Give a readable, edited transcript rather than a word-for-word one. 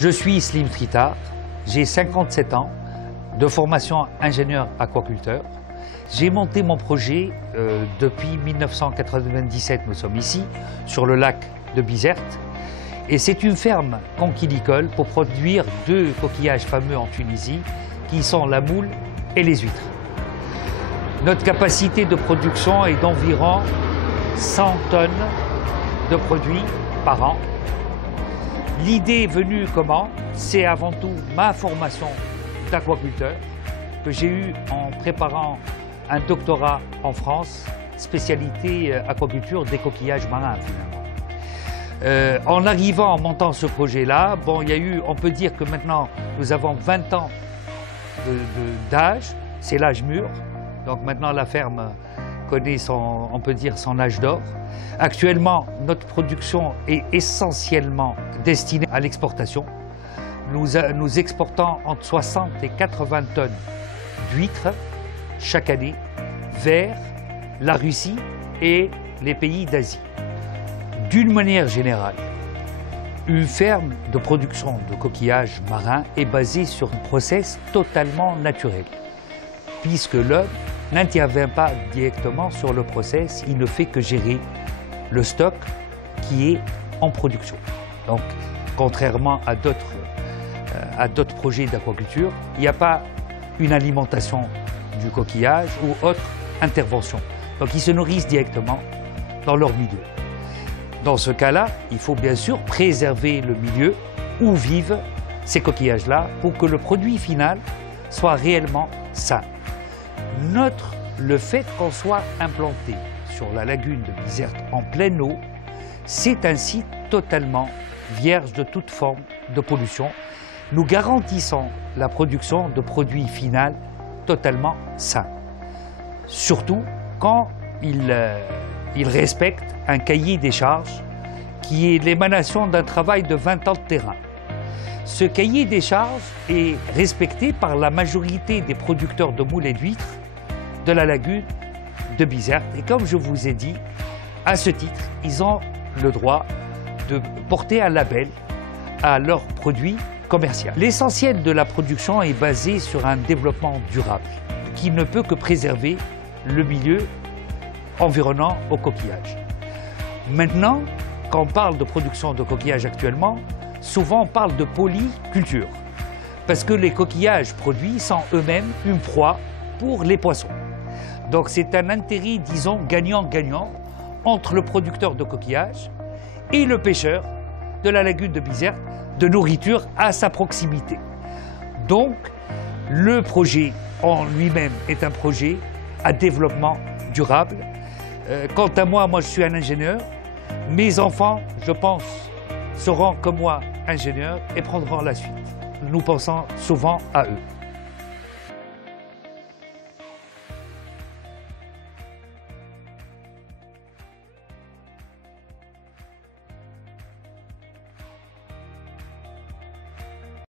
Je suis Slim Tritar, j'ai 57 ans, de formation ingénieur aquaculteur. J'ai monté mon projet depuis 1997, nous sommes ici, sur le lac de Bizerte. Et c'est une ferme conchilicole pour produire deux coquillages fameux en Tunisie, qui sont la moule et les huîtres. Notre capacité de production est d'environ 100 tonnes de produits par an. L'idée est venue comment? C'est avant tout ma formation d'aquaculteur que j'ai eue en préparant un doctorat en France, spécialité aquaculture des coquillages marins finalement. En arrivant, en montant ce projet-là, bon, il y a eu, on peut dire que maintenant nous avons 20 ans d'âge, c'est l'âge mûr, donc maintenant la ferme connaît son, on peut dire, son âge d'or. Actuellement, notre production est essentiellement destinée à l'exportation. Nous exportons entre 60 et 80 tonnes d'huîtres chaque année vers la Russie et les pays d'Asie. D'une manière générale, une ferme de production de coquillages marins est basée sur un process totalement naturel, puisque l'homme n'intervient pas directement sur le process, il ne fait que gérer le stock qui est en production. Donc, contrairement à d'autres projets d'aquaculture, il n'y a pas une alimentation du coquillage ou autre intervention. Donc, ils se nourrissent directement dans leur milieu. Dans ce cas-là, il faut bien sûr préserver le milieu où vivent ces coquillages-là pour que le produit final soit réellement sain. Le fait qu'on soit implanté sur la lagune de Bizerte en pleine eau, c'est un site totalement vierge de toute forme de pollution. Nous garantissons la production de produits finaux totalement sains. Surtout quand il respecte un cahier des charges qui est l'émanation d'un travail de 20 ans de terrain. Ce cahier des charges est respecté par la majorité des producteurs de moules et d'huîtres de la lagune de Bizerte. Et comme je vous ai dit, à ce titre, ils ont le droit de porter un label à leurs produits commerciaux. L'essentiel de la production est basé sur un développement durable qui ne peut que préserver le milieu environnant au coquillage. Maintenant, quand on parle de production de coquillages actuellement, souvent on parle de polyculture, parce que les coquillages produits sont eux-mêmes une proie pour les poissons. Donc c'est un intérêt, disons, gagnant-gagnant entre le producteur de coquillages et le pêcheur de la lagune de Bizerte de nourriture à sa proximité. Donc le projet en lui-même est un projet à développement durable. Quant à moi, je suis un ingénieur. Mes enfants, je pense, seront comme moi ingénieurs et prendront la suite. Nous pensons souvent à eux.